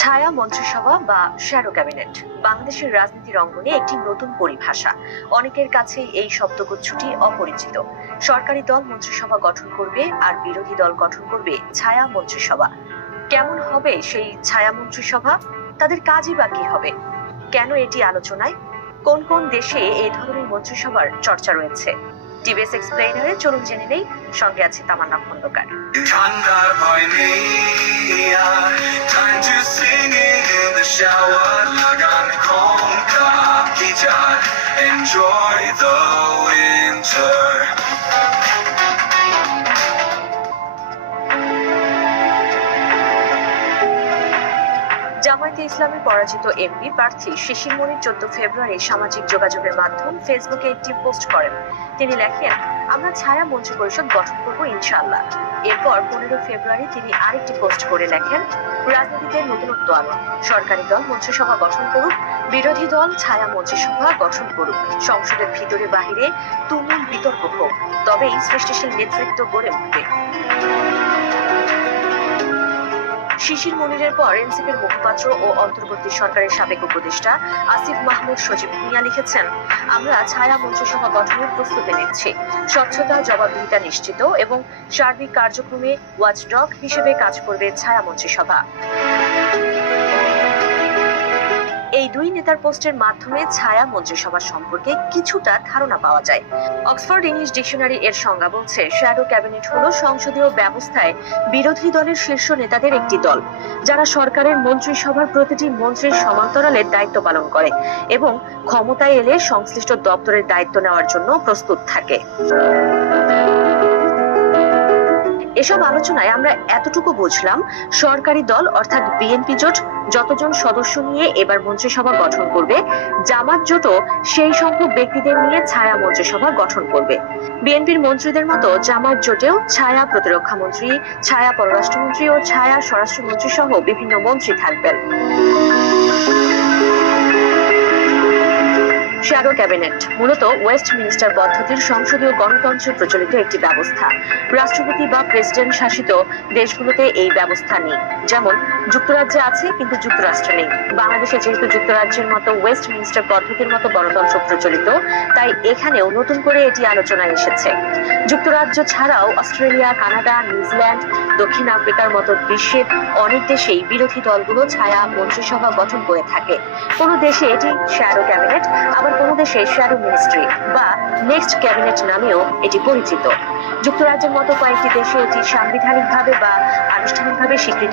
ছায়া মন্ত্রিসভা বা শ্যাডো ক্যাবিনেট বাংলাদেশের রাজনীতির অঙ্গনে একটি নতুন পরিভাষা। অনেকের কাছে এই শব্দগুচ্ছটি অপরিচিত। সরকারি দল মন্ত্রিসভা গঠন করবে আর বিরোধী দল গঠন করবে ছায়া মন্ত্রিসভা। কেমন হবে সেই ছায়া মন্ত্রিসভা? তাদের কাজই বা কি হবে? কেন এটি আলোচনায়? কোন কোন দেশে এই ধরনের মন্ত্রিসভার চর্চা রয়েছে? টিভিএস এক্সপ্লেইনারে চলুন জেনে নেই। সঙ্গে আছে তামান্না খন্দকার। Enjoy the winter. জামায়াতে ইসলামী পরাজিত এমপি প্রার্থী শিশির মনির 14 ফেব্রুয়ারি সামাজিক যোগাযোগের মাধ্যম ফেসবুকে একটি পোস্ট করেন। তিনি লেখেন, আমরা ছায়া মন্ত্রী পরিষদ গঠন করব ইনশাআল্লাহ। এরপর 15 ফেব্রুয়ারি তিনি আরেকটি পোস্ট করে লেখেন, রাজনীতিতে নতুনত্ব আনুন, সরকারি দল মন্ত্রিসভা গঠন করুক, বিরোধী দল ছায়া মন্ত্রিসভা গঠন করুক, সংসদের ভিতরে বাহিরে তুমুল বিতর্ক হোক, তবেই সৃষ্টিশীল নেতৃত্ব গড়ে উঠবে। শিশির মনিরের পর এনসিপির মুখপাত্র ও অন্তর্বর্তী সরকারের সাবেক উপদেষ্টা আসিফ মাহমুদ সজীব ভুঁইয়া লিখেছেন, আমরা ছায়া মন্ত্রিসভা গঠনের প্রস্তুতি নিচ্ছি। স্বচ্ছতা, জবাবদিহিতা নিশ্চিত এবং সার্বিক কার্যক্রমে ওয়াচডগ হিসেবে কাজ করবে ছায়া মন্ত্রিসভা। এই দুই নেতার পোস্টের মাধ্যমে ছায়া মন্ত্রিসভা সম্পর্কে কিছুটা ধারণা পাওয়া যায়। অক্সফোর্ড ইংলিশ ডিকশনারি এর সংজ্ঞা বলছে, শ্যাডো ক্যাবিনেট হলো সংসদীয় ব্যবস্থায় বিরোধী দলের শীর্ষ নেতাদের একটি দল, যারা সরকারের মন্ত্রিসভার প্রতিটি মন্ত্রীর সমান্তরালে দায়িত্ব পালন করে এবং ক্ষমতায় এলে সংশ্লিষ্ট দপ্তরের দায়িত্ব নেওয়ার জন্য প্রস্তুত থাকে। এসব আলোচনায় আমরা এতটুকু বুঝলাম, সরকারি দল অর্থাৎ বিএনপি জোট যতজন সদস্য নিয়ে এবার মন্ত্রিসভা গঠন করবে, জামাত জোটও সেই সংখ্যক ব্যক্তিদের নিয়ে ছায়া মন্ত্রিসভা গঠন করবে। বিএনপির মন্ত্রীদের মতো জামাত জোটেও ছায়া প্রতিরক্ষা মন্ত্রী, ছায়া পররাষ্ট্রমন্ত্রী ও ছায়া স্বরাষ্ট্রমন্ত্রী সহ বিভিন্ন মন্ত্রী থাকবেন। শ্যাডো ক্যাবিনেট মূলত ওয়েস্টমিনিস্টার পদ্ধতির সংসদীয় গণতন্ত্রে প্রচলিত একটি ব্যবস্থা। রাষ্ট্রপতি বা প্রেসিডেন্ট শাসিত দেশগুলোতে এই ব্যবস্থা নেই। যেমন যুক্তরাজ্যে আছে, কিন্তু যুক্তরাষ্ট্রে নেই। বাংলাদেশে যেহেতু যুক্তরাজ্যের মতো ওয়েস্টমিনিস্টার পদ্ধতির মতো গণতন্ত্র প্রচলিত, তাই এখানেও নতুন করে এটি আলোচনায় এসেছে। যুক্তরাজ্য ছাড়াও অস্ট্রেলিয়া, কানাডা, নিউজিল্যান্ড, দক্ষিণ আফ্রিকার মতো বিশ্বের অনেক দেশেই বিরোধী দলগুলো ছায়া মন্ত্রিসভা গঠন করে থাকে। কোনো দেশে এটি শ্যাডো ক্যাবিনেট, আবার কোনো দেশে শ্যাডো মিনিস্ট্রি বা নেক্সট ক্যাবিনেট নামেও এটি পরিচিত। যুক্তরাজ্যের মতো কয়েকটি দেশে এটি সাংবিধানিকভাবে বা আনুষ্ঠানিকভাবে স্বীকৃত